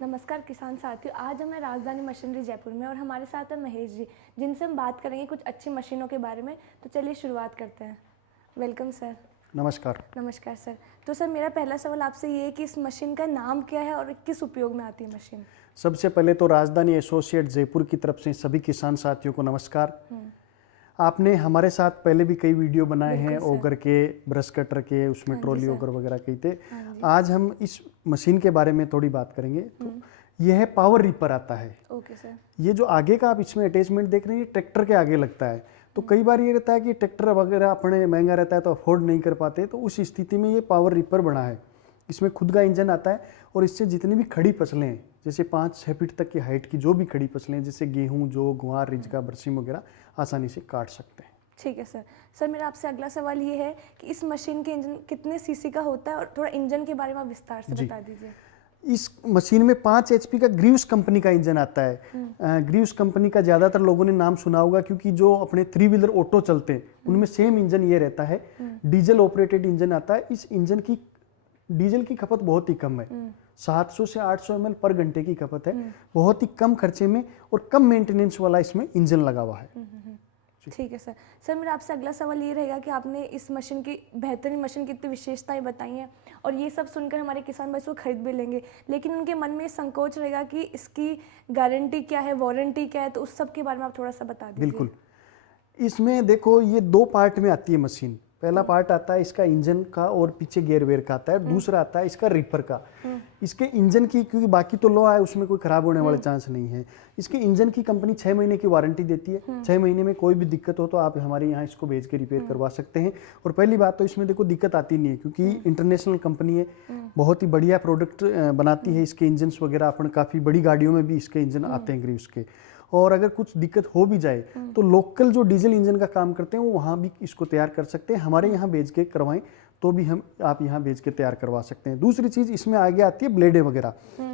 नमस्कार किसान साथियों, आज हम हैं राजधानी मशीनरी जयपुर में और हमारे साथ है महेश जी, जिनसे हम बात करेंगे कुछ अच्छी मशीनों के बारे में। तो चलिए शुरुआत करते हैं। Welcome sir. नमस्कार। नमस्कार सर। तो सर मेरा पहला सवाल आपसे ये है कि इस मशीन का नाम क्या है और किस उपयोग में आती है मशीन? सबसे पहले तो राजधानी एसोसिएट जयपुर की तरफ से सभी किसान साथियों को नमस्कार। आपने हमारे साथ पहले भी कई वीडियो बनाए हैं, ओगर के, ब्रश कटर के, उसमें ट्रॉली ओगर वगैरह कई थे। आज हम इस मशीन के बारे में थोड़ी बात करेंगे। तो यह है पावर रीपर आता है। Okay sir. ये जो आगे का आप इसमें अटैचमेंट देख रहे हैं, ये ट्रैक्टर के आगे लगता है। तो कई बार ये रहता है कि ट्रैक्टर वगैरह अपने महंगा रहता है तो अफोर्ड नहीं कर पाते, तो उस स्थिति में ये पावर रीपर बना है। इसमें खुद का इंजन आता है और इससे जितनी भी खड़ी फसलें हैं, जैसे 5-6 फीट तक की हाइट की जो भी खड़ी फसलें, जैसे गेहूं, जौ, ग्वार, रिजका, बरसीम वगैरह, आसानी से काट सकते हैं। ठीक है सर। सर मेरा आपसे अगला सवाल ये है कि इस मशीन के इंजन कितने सीसी का होता है और थोड़ा इंजन के बारे में आप विस्तार से बता दीजिए। इस मशीन में 5 HP का ग्रीव्स कंपनी का इंजन आता है। ग्रीव्स कंपनी का ज़्यादातर लोगों ने नाम सुना होगा, क्योंकि जो अपने 3 व्हीलर ऑटो चलते हैं उनमें सेम इंजन ये रहता है। डीजल ऑपरेटेड इंजन आता है। इस इंजन की डीजल की खपत बहुत ही कम है। 700 से 800 ml पर घंटे की खपत है। बहुत ही कम खर्चे में और कम मेंटेनेंस वाला इसमें इंजन लगा हुआ है। ठीक है सर। सर मेरा आपसे अगला सवाल ये रहेगा कि आपने इस मशीन की, बेहतरीन मशीन की इतनी विशेषताएं बताई हैं और ये सब सुनकर हमारे किसान भाई इसको खरीद भी लेंगे, लेकिन उनके मन में संकोच रहेगा कि इसकी गारंटी क्या है, वारंटी क्या है, तो उस सब के बारे में आप थोड़ा सा बता दीजिए। बिल्कुल। इसमें देखो, ये 2 पार्ट में आती है मशीन। पहला पार्ट आता है इसका इंजन का और पीछे गेयर वेयर का आता है। दूसरा आता है इसका रीपर का। इसके इंजन की, क्योंकि बाकी तो लो है, उसमें कोई खराब होने वाले चांस नहीं है। इसके इंजन की कंपनी 6 महीने की वारंटी देती है। 6 महीने में कोई भी दिक्कत हो तो आप हमारे यहाँ इसको भेज के रिपेयर करवा सकते हैं। और पहली बात तो इसमें देखो दिक्कत आती नहीं है, क्योंकि इंटरनेशनल कंपनी है, बहुत ही बढ़िया प्रोडक्ट बनाती है। इसके इंजन वगैरह अपन काफ़ी बड़ी गाड़ियों में भी इसके इंजन आते हैं ग्रीव्स के। और अगर कुछ दिक्कत हो भी जाए तो लोकल जो डीजल इंजन का काम करते हैं वो वहाँ भी इसको तैयार कर सकते हैं। हमारे यहाँ भेज के करवाएं तो भी हम आप यहाँ भेज के तैयार करवा सकते हैं। दूसरी चीज़ इसमें आगे आती है ब्लेडें वगैरह।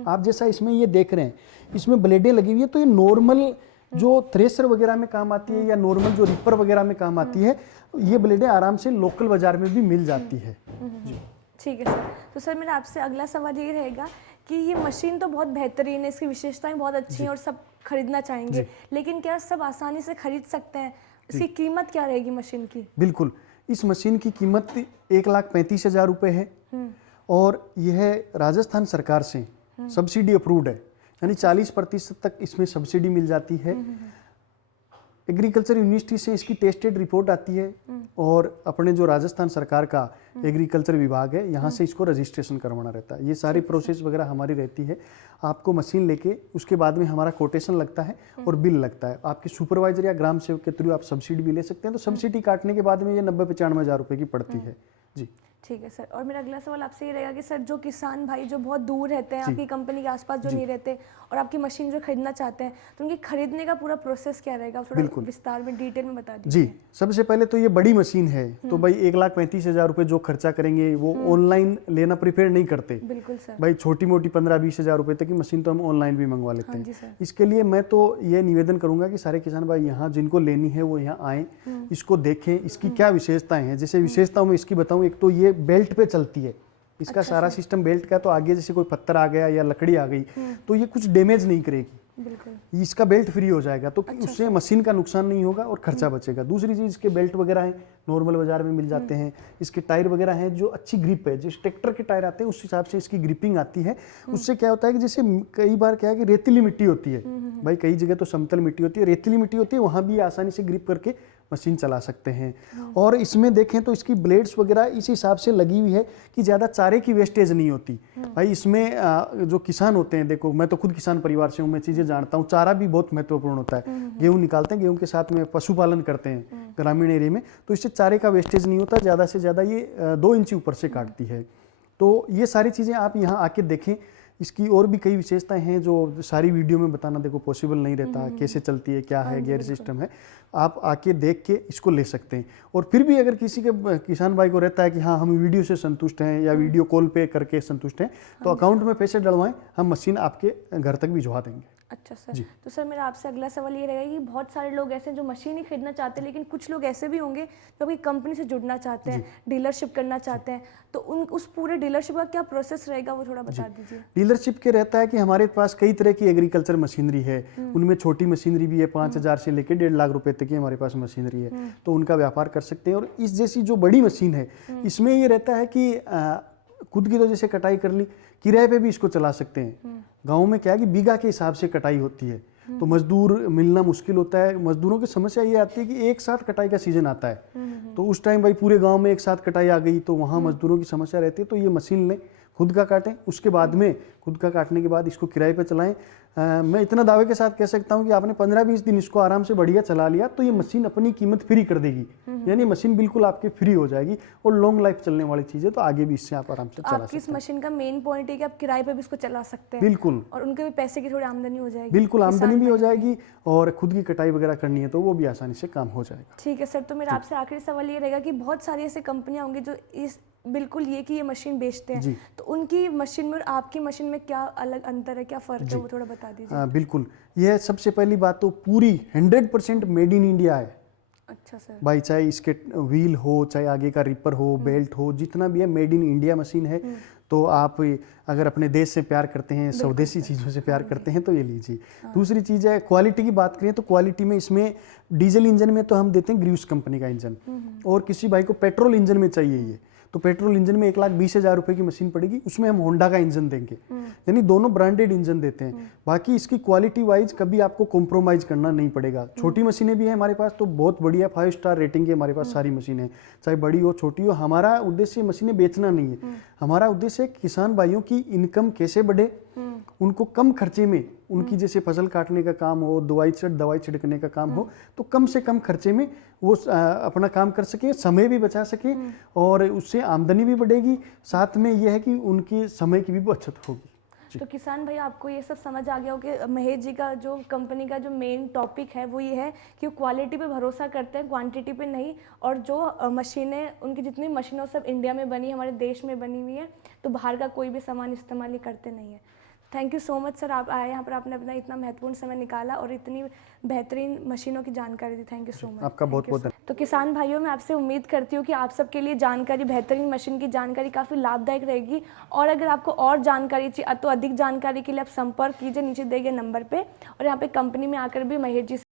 आप जैसा इसमें ये देख रहे हैं, इसमें ब्लेडें लगी हुई है। तो ये नॉर्मल जो थ्रेशर वगैरह में काम आती है या नॉर्मल जो रिपर वगैरह में काम आती है, ये ब्लेडें आराम से लोकल बाजार में भी मिल जाती है। जी ठीक है सर। तो सर मेरा आपसे अगला सवाल ये रहेगा कि ये मशीन तो बहुत बेहतरीन है, इसकी विशेषताएं बहुत अच्छी हैं और सब खरीदना चाहेंगे, लेकिन क्या सब आसानी से खरीद सकते हैं? इसकी कीमत क्या रहेगी मशीन की? बिल्कुल। इस मशीन की कीमत 1,35,000 रुपये है और यह राजस्थान सरकार से सब्सिडी अप्रूव्ड है, यानी 40% तक इसमें सब्सिडी मिल जाती है। एग्रीकल्चर यूनिवर्सिटी से इसकी टेस्टेड रिपोर्ट आती है और अपने जो राजस्थान सरकार का एग्रीकल्चर विभाग है, यहाँ से इसको रजिस्ट्रेशन करवाना रहता है। ये सारी प्रोसेस वगैरह हमारी रहती है। आपको मशीन लेके उसके बाद में हमारा कोटेशन लगता है और बिल लगता है। आपके सुपरवाइजर या ग्राम सेवक के थ्रू आप सब्सिडी भी ले सकते हैं। तो सब्सिडी काटने के बाद में ये 90-95 हज़ार रुपये की पड़ती है। जी ठीक है सर। और मेरा अगला सवाल आपसे ये रहेगा कि सर जो किसान भाई जो बहुत दूर रहते हैं, आपकी कंपनी के आसपास जो नहीं रहते और आपकी मशीन जो खरीदना चाहते हैं, तो उनकी खरीदने का पूरा प्रोसेस क्या रहेगा? थोड़ा विस्तार में डिटेल में बता दीजिए। जी, सबसे पहले तो ये बड़ी मशीन है, तो भाई 1,35,000 रुपये जो खर्चा करेंगे वो ऑनलाइन लेना प्रिफेयर नहीं करते। बिल्कुल सर। भाई छोटी मोटी 15-20 हज़ार रुपये तक की मशीन तो हम ऑनलाइन भी मंगवा लेते हैं। इसके लिए मैं तो ये निवेदन करूंगा कि सारे किसान भाई यहाँ जिनको लेनी है वो यहाँ आए, इसको देखें, इसकी क्या विशेषताएं हैं। जैसे विशेषताओं में इसकी बताऊं, एक तो ये बेल्ट पे चलती है। इसका सारा सिस्टम बेल्ट का, तो आगे जैसे कोई पत्थर आ गया या लकड़ी आ गई तो ये कुछ डैमेज नहीं करेगी। बिल्कुल। इसका बेल्ट फ्री हो जाएगा, तो उससे मशीन का नुकसान नहीं होगा और खर्चा बचेगा। दूसरी चीज़, इसके बेल्ट वगैरह हैं, नॉर्मल बाजार में मिल जाते हैं। इसके टायर वगैरह हैं जो अच्छी ग्रिप है, जिस ट्रैक्टर के टायर आते हैं उस हिसाब से इसकी ग्रिपिंग आती है। उससे क्या होता है कि जैसे कई बार क्या है कि रेतीली मिट्टी होती है, भाई कई जगह तो समतल मिट्टी होती है, रेतीली मिट्टी होती है, वहाँ भी आसानी से ग्रिप करके मशीन चला सकते हैं। और इसमें देखें तो इसकी ब्लेड्स वगैरह इस हिसाब से लगी हुई है कि ज़्यादा चारे की वेस्टेज नहीं होती। भाई इसमें जो किसान होते हैं, देखो मैं तो खुद किसान परिवार से हूँ, मैं चीज़ें जानता हूँ। चारा भी बहुत महत्वपूर्ण होता है। गेहूँ निकालते हैं, गेहूँ के साथ में पशुपालन करते हैं ग्रामीण एरिया में, तो इससे चारे का वेस्टेज नहीं होता। ज़्यादा से ज़्यादा ये 2 इंच ऊपर से काटती है। तो ये सारी चीज़ें आप यहाँ आके देखें। इसकी और भी कई विशेषताएं हैं जो सारी वीडियो में बताना देखो पॉसिबल नहीं रहता, कैसे चलती है, क्या है, गियर सिस्टम है। आप आके देख के इसको ले सकते हैं। और फिर भी अगर किसी के किसान भाई को रहता है कि हाँ हम वीडियो से संतुष्ट हैं या वीडियो कॉल पे करके संतुष्ट हैं, तो अकाउंट में पैसे डलवाएं, हम मशीन आपके घर तक भिजवा देंगे। अच्छा सर, तो सर मेरा आपसे अगला सवाल ये रहेगा कि बहुत सारे लोग ऐसे हैं जो मशीन ही खरीदना चाहते हैं, लेकिन कुछ लोग ऐसे भी होंगे जो अपनी कंपनी से जुड़ना चाहते हैं, डीलरशिप करना चाहते हैं, तो उस पूरे डीलरशिप का क्या प्रोसेस रहेगा वो थोड़ा बता दीजिए। डीलरशिप के रहता है कि हमारे पास कई तरह की एग्रीकल्चर मशीनरी है, उनमें छोटी मशीनरी भी है, 5,000 से लेकर 1.5 लाख रुपए तक की हमारे पास मशीनरी है, तो उनका व्यापार कर सकते हैं। और इस जैसी जो बड़ी मशीन है इसमें ये रहता है कि खुद की तो जैसे कटाई कर ली, किराए पे भी इसको चला सकते हैं। गाँव में क्या है कि बीघा के हिसाब से कटाई होती है, तो मजदूर मिलना मुश्किल होता है। मजदूरों की समस्या ये आती है कि एक साथ कटाई का सीजन आता है, तो उस टाइम भाई पूरे गांव में एक साथ कटाई आ गई, तो वहाँ मजदूरों की समस्या रहती है। तो ये मशीन लें, खुद का काटें, उसके बाद में खुद का काटने के बाद इसको किराए पे चलाएं। मैं इतना दावे के साथ कह सकता हूँ कि आपने 15-20 दिन इसको आराम से बढ़िया चला लिया तो ये मशीन अपनी कीमत फ्री कर देगी, यानी मशीन बिल्कुल आपकी फ्री हो जाएगी और लॉन्ग लाइफ चलने वाली चीज़ है, तो आगे भी इससे आप आराम से चला सकते हैं। आपकी इस मशीन का मेन पॉइंट है कि आप किराए पे भी इसको चला सकते हैं, बिल्कुल, और उनके भी पैसे की थोड़ी आमदनी हो जाएगी। बिल्कुल, आमदनी भी हो जाएगी और खुद की कटाई वगैरह करनी है तो वो भी आसानी से काम हो जाएगा। ठीक है सर, तो मेरा आपसे आखिरी सवाल ये रहेगा कि बहुत सारी ऐसी कंपनियां होंगी जो इस बिल्कुल ये कि ये मशीन बेचते हैं, तो उनकी मशीन में और आपकी मशीन में क्या अलग अंतर है, क्या फ़र्क है, वो थोड़ा बता दीजिए। बिल्कुल, यह सबसे पहली बात तो पूरी 100% मेड इन इंडिया है। अच्छा सर। भाई चाहे इसके व्हील हो, चाहे आगे का रिपर हो, बेल्ट हो, जितना भी है मेड इन इंडिया मशीन है। तो आप अगर अपने देश से प्यार करते हैं, स्वदेशी चीज़ों से प्यार करते हैं तो ये लीजिए। दूसरी चीज़ है क्वालिटी की बात करें तो क्वालिटी में इसमें डीजल इंजन में तो हम देते हैं ग्रीव्स कंपनी का इंजन, और किसी भाई को पेट्रोल इंजन में चाहिए ये तो पेट्रोल इंजन में 1,20,000 रुपए की मशीन पड़ेगी, उसमें हम होंडा का इंजन देंगे, यानी दोनों ब्रांडेड इंजन देते हैं। बाकी इसकी क्वालिटी वाइज कभी आपको कॉम्प्रोमाइज़ करना नहीं पड़ेगा। छोटी मशीनें भी हैं हमारे पास तो बहुत बढ़िया 5 स्टार रेटिंग की हमारे पास सारी मशीनें, चाहे बड़ी हो छोटी हो। हमारा उद्देश्य मशीनें बेचना नहीं है, हमारा उद्देश्य है किसान भाइयों की इनकम कैसे बढ़े, उनको कम खर्चे में, उनकी जैसे फसल काटने का काम हो, दवाई छिड़कने का काम हो, तो कम से कम खर्चे में वो अपना काम कर सके, समय भी बचा सके और उससे आमदनी भी बढ़ेगी। साथ में यह है कि उनकी समय की भी बचत होगी। तो किसान भाई आपको ये सब समझ आ गया हो कि महेश जी का जो कंपनी का जो मेन टॉपिक है वो ये है कि वो क्वालिटी पे भरोसा करते हैं, क्वांटिटी पे नहीं। और जो मशीनें, उनकी जितनी मशीनें सब इंडिया में बनी, हमारे देश में बनी हुई है, तो बाहर का कोई भी सामान इस्तेमाल ही करते नहीं है। Thank you so much sir, आप आए यहाँ पर, आपने अपना इतना महत्वपूर्ण समय निकाला और इतनी बेहतरीन मशीनों की जानकारी दी। Thank you so much. आपका बहुत बहुत धन्यवाद। तो किसान भाइयों, मैं आपसे उम्मीद करती हूँ कि आप सबके लिए जानकारी, बेहतरीन मशीन की जानकारी काफ़ी लाभदायक रहेगी। और अगर आपको और जानकारी चाहिए तो अधिक जानकारी के लिए आप संपर्क कीजिए नीचे दिए गए नंबर पे, और यहाँ पे कंपनी में आकर भी महेश जी से